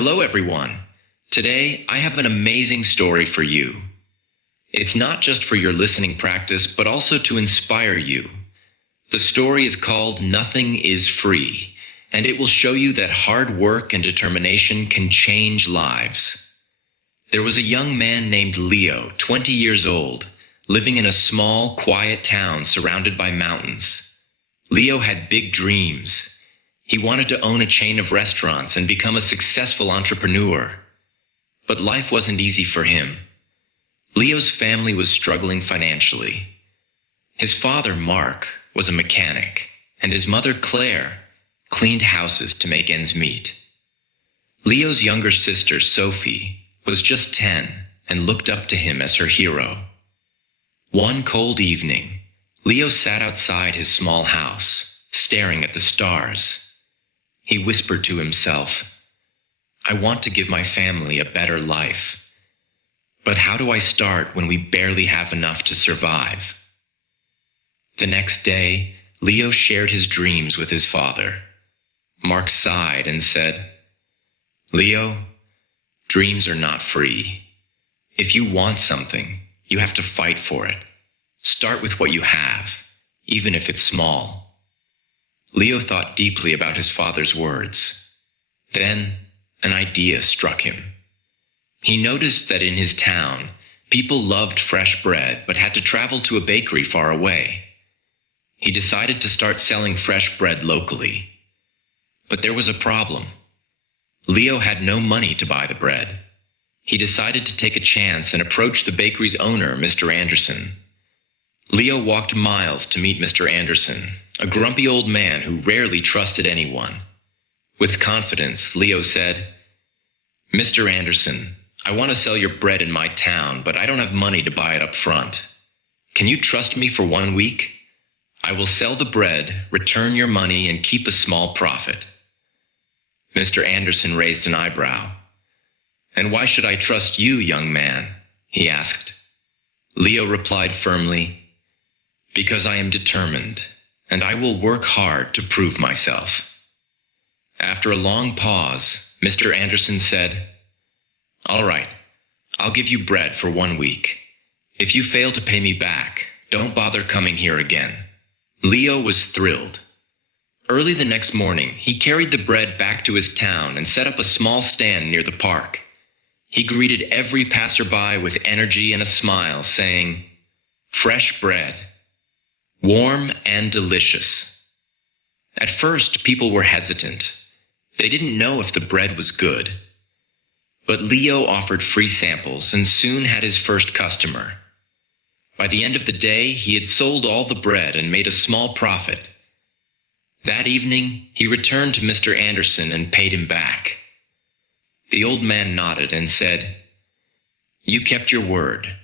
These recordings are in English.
Hello, everyone. Today, I have an amazing story for you. It's not just for your listening practice, but also to inspire you. The story is called Nothing is Free, and it will show you that hard work and determination can change lives. There was a young man named Leo, 20 years old, living in a small, quiet town surrounded by mountains. Leo had big dreams. He wanted to own a chain of restaurants and become a successful entrepreneur. But life wasn't easy for him. Leo's family was struggling financially. His father, Mark, was a mechanic, and his mother, Claire, cleaned houses to make ends meet. Leo's younger sister, Sophie, was just 10 and looked up to him as her hero. One cold evening, Leo sat outside his small house, staring at the stars. He whispered to himself, "I want to give my family a better life. But how do I start when we barely have enough to survive?" The next day, Leo shared his dreams with his father. Mark sighed and said, "Leo, dreams are not free. If you want something, you have to fight for it. Start with what you have, even if it's small." Leo thought deeply about his father's words. Then, an idea struck him. He noticed that in his town, people loved fresh bread but had to travel to a bakery far away. He decided to start selling fresh bread locally. But there was a problem. Leo had no money to buy the bread. He decided to take a chance and approach the bakery's owner, Mr. Anderson. Leo walked miles to meet Mr. Anderson, a grumpy old man who rarely trusted anyone. With confidence, Leo said, "Mr. Anderson, I want to sell your bread in my town, but I don't have money to buy it up front. Can you trust me for 1 week? I will sell the bread, return your money, and keep a small profit." Mr. Anderson raised an eyebrow. "And why should I trust you, young man?" he asked. Leo replied firmly, "Because I am determined, and I will work hard to prove myself." After a long pause, Mr. Anderson said, "All right, I'll give you bread for 1 week. If you fail to pay me back, don't bother coming here again." Leo was thrilled. Early the next morning, he carried the bread back to his town and set up a small stand near the park. He greeted every passerby with energy and a smile, saying, "Fresh bread, warm and delicious." At first, people were hesitant. They didn't know if the bread was good. But Leo offered free samples and soon had his first customer. By the end of the day, he had sold all the bread and made a small profit. That evening, he returned to Mr. Anderson and paid him back. The old man nodded and said, "You kept your word.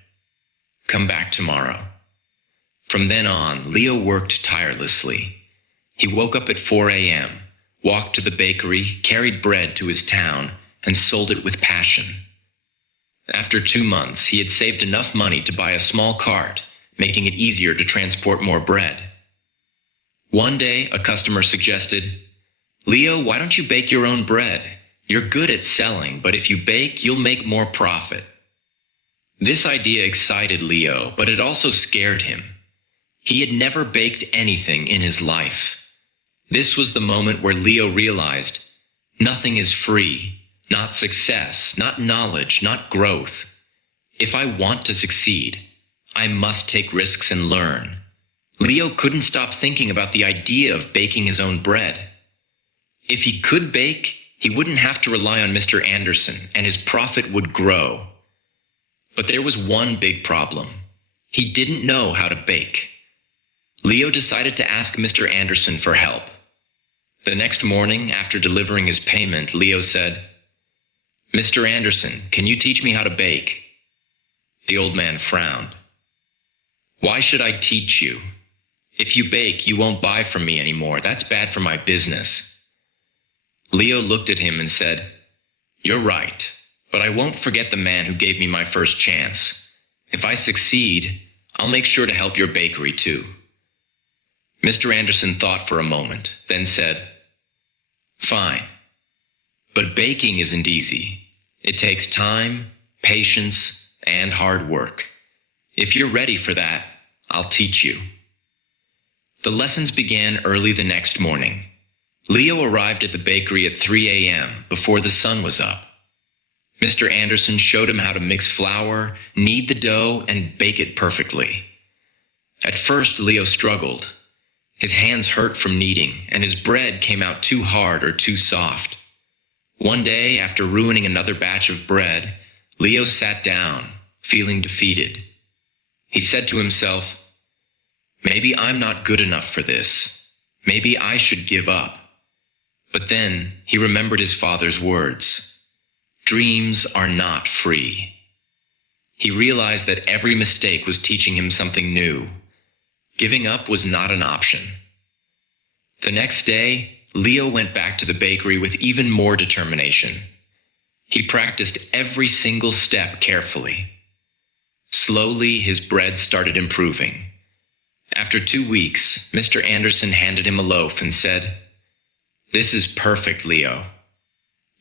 Come back tomorrow." From then on, Leo worked tirelessly. He woke up at 4 a.m., walked to the bakery, carried bread to his town, and sold it with passion. After 2 months, he had saved enough money to buy a small cart, making it easier to transport more bread. One day, a customer suggested, "Leo, why don't you bake your own bread? You're good at selling, but if you bake, you'll make more profit." This idea excited Leo, but it also scared him. He had never baked anything in his life. This was the moment where Leo realized, nothing is free, not success, not knowledge, not growth. If I want to succeed, I must take risks and learn. Leo couldn't stop thinking about the idea of baking his own bread. If he could bake, he wouldn't have to rely on Mr. Anderson, and his profit would grow. But there was one big problem. He didn't know how to bake. Leo decided to ask Mr. Anderson for help. The next morning, after delivering his payment, Leo said, "Mr. Anderson, can you teach me how to bake?" The old man frowned. "Why should I teach you? If you bake, you won't buy from me anymore. That's bad for my business." Leo looked at him and said, "You're right, but I won't forget the man who gave me my first chance. If I succeed, I'll make sure to help your bakery too." Mr. Anderson thought for a moment, then said, "Fine. But baking isn't easy. It takes time, patience, and hard work. If you're ready for that, I'll teach you. The lessons began early the next morning. Leo arrived at the bakery at 3 a.m. before the sun was up. Mr. Anderson showed him how to mix flour, knead the dough, and bake it perfectly. At first, Leo struggled. His hands hurt from kneading, and his bread came out too hard or too soft. One day, after ruining another batch of bread, Leo sat down, feeling defeated. He said to himself, "Maybe I'm not good enough for this. Maybe I should give up." But then he remembered his father's words. Dreams are not free. He realized that every mistake was teaching him something new. Giving up was not an option. The next day, Leo went back to the bakery with even more determination. He practiced every single step carefully. Slowly, his bread started improving. After 2 weeks, Mr. Anderson handed him a loaf and said, "This is perfect, Leo.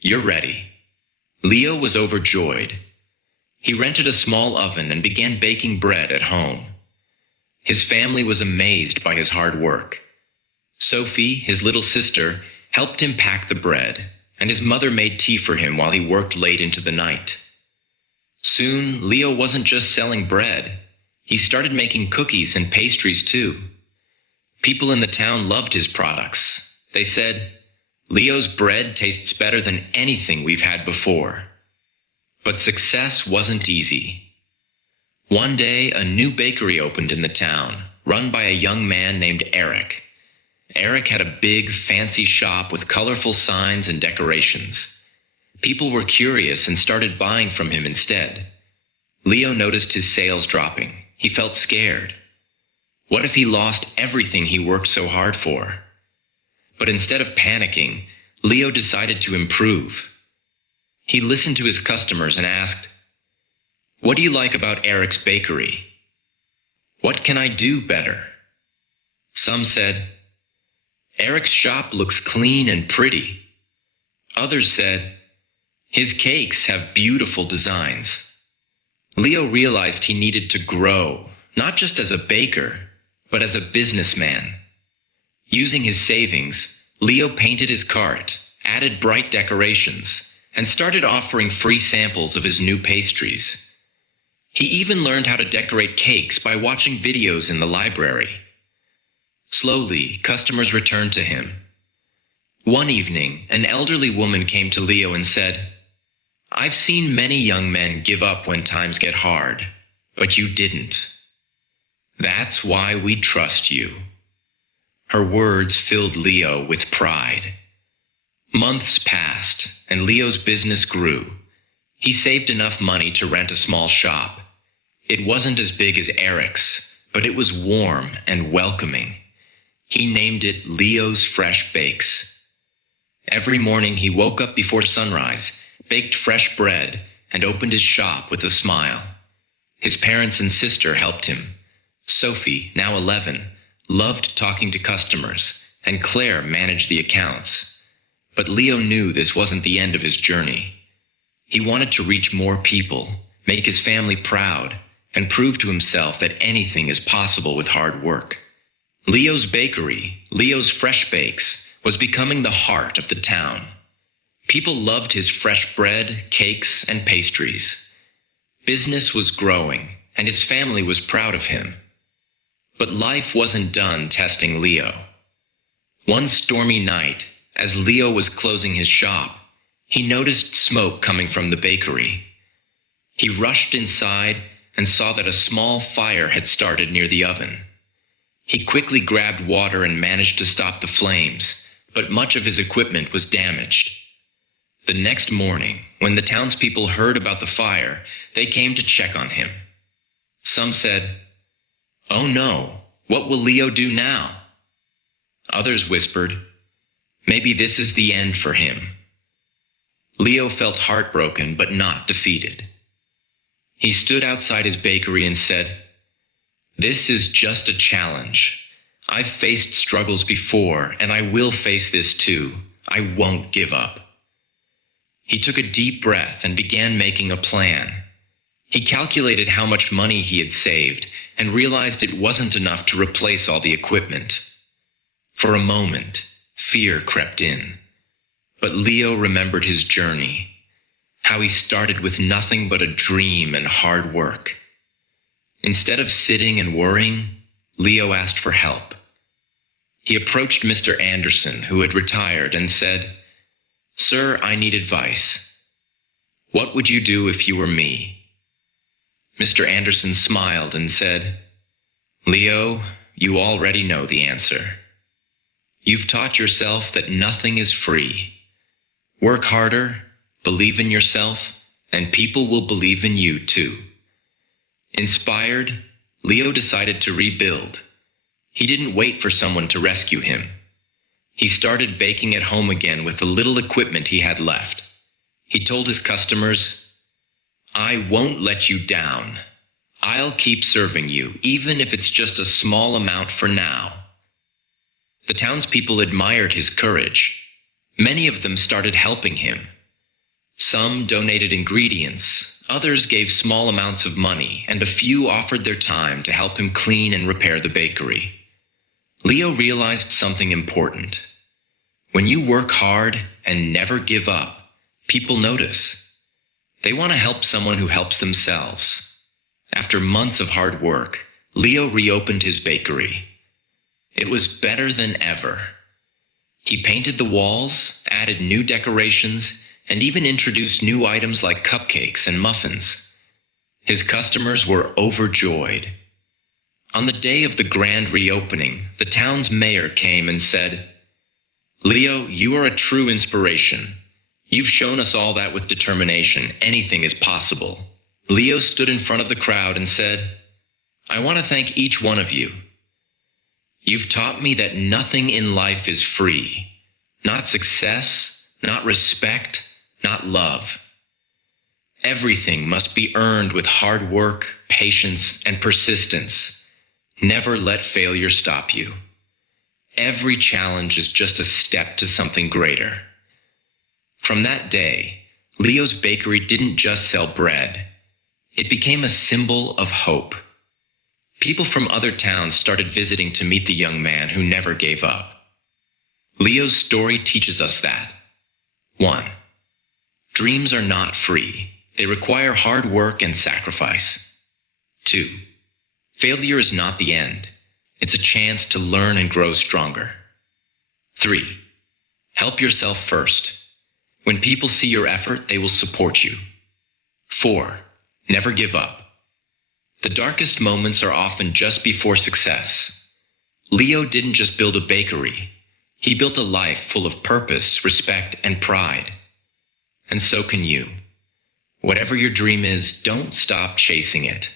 You're ready." Leo was overjoyed. He rented a small oven and began baking bread at home. His family was amazed by his hard work. Sophie, his little sister, helped him pack the bread, and his mother made tea for him while he worked late into the night. Soon, Leo wasn't just selling bread. He started making cookies and pastries too. People in the town loved his products. They said, "Leo's bread tastes better than anything we've had before." But success wasn't easy. One day, a new bakery opened in the town, run by a young man named Eric. Eric had a big, fancy shop with colorful signs and decorations. People were curious and started buying from him instead. Leo noticed his sales dropping. He felt scared. What if he lost everything he worked so hard for? But instead of panicking, Leo decided to improve. He listened to his customers and asked, "What do you like about Eric's bakery? What can I do better?" Some said, "Eric's shop looks clean and pretty." Others said, "His cakes have beautiful designs." Leo realized he needed to grow, not just as a baker, but as a businessman. Using his savings, Leo painted his cart, added bright decorations, and started offering free samples of his new pastries. He even learned how to decorate cakes by watching videos in the library. Slowly, customers returned to him. One evening, an elderly woman came to Leo and said, "I've seen many young men give up when times get hard, but you didn't. That's why we trust you." Her words filled Leo with pride. Months passed, and Leo's business grew. He saved enough money to rent a small shop. It wasn't as big as Eric's, but it was warm and welcoming. He named it Leo's Fresh Bakes. Every morning he woke up before sunrise, baked fresh bread, and opened his shop with a smile. His parents and sister helped him. Sophie, now 11, loved talking to customers, and Claire managed the accounts. But Leo knew this wasn't the end of his journey. He wanted to reach more people, make his family proud, and prove to himself that anything is possible with hard work. Leo's bakery, Leo's Fresh Bakes, was becoming the heart of the town. People loved his fresh bread, cakes, and pastries. Business was growing, and his family was proud of him. But life wasn't done testing Leo. One stormy night, as Leo was closing his shop, he noticed smoke coming from the bakery. He rushed inside and saw that a small fire had started near the oven. He quickly grabbed water and managed to stop the flames, but much of his equipment was damaged. The next morning, when the townspeople heard about the fire, they came to check on him. Some said, "Oh no, what will Leo do now?" Others whispered, "Maybe this is the end for him." Leo felt heartbroken but not defeated. He stood outside his bakery and said, "This is just a challenge. I've faced struggles before, and I will face this too. I won't give up." He took a deep breath and began making a plan. He calculated how much money he had saved and realized it wasn't enough to replace all the equipment. For a moment, fear crept in. But Leo remembered his journey, how he started with nothing but a dream and hard work. Instead of sitting and worrying, Leo asked for help. He approached Mr. Anderson, who had retired, and said, "Sir, I need advice. What would you do if you were me?" Mr. Anderson smiled and said, "Leo, you already know the answer. You've taught yourself that nothing is free. Work harder, believe in yourself, and people will believe in you too." Inspired, Leo decided to rebuild. He didn't wait for someone to rescue him. He started baking at home again with the little equipment he had left. He told his customers, "I won't let you down. I'll keep serving you, even if it's just a small amount for now." The townspeople admired his courage. Many of them started helping him. Some donated ingredients, others gave small amounts of money, and a few offered their time to help him clean and repair the bakery. Leo realized something important. When you work hard and never give up, people notice. They want to help someone who helps themselves. After months of hard work, Leo reopened his bakery. It was better than ever. He painted the walls, added new decorations, and even introduced new items like cupcakes and muffins. His customers were overjoyed. On the day of the grand reopening, the town's mayor came and said, "Leo, you are a true inspiration. You've shown us all that with determination, anything is possible." Leo stood in front of the crowd and said, "I want to thank each one of you. You've taught me that nothing in life is free. Not success, not respect, not love. Everything must be earned with hard work, patience, and persistence. Never let failure stop you. Every challenge is just a step to something greater." From that day, Leo's bakery didn't just sell bread. It became a symbol of hope. People from other towns started visiting to meet the young man who never gave up. Leo's story teaches us that 1. Dreams are not free. They require hard work and sacrifice. 2. Failure is not the end. It's a chance to learn and grow stronger. 3. Help yourself first. When people see your effort, they will support you. 4. Never give up. The darkest moments are often just before success. Leo didn't just build a bakery. He built a life full of purpose, respect, and pride. And so can you. Whatever your dream is, don't stop chasing it.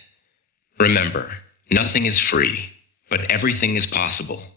Remember, nothing is free, but everything is possible.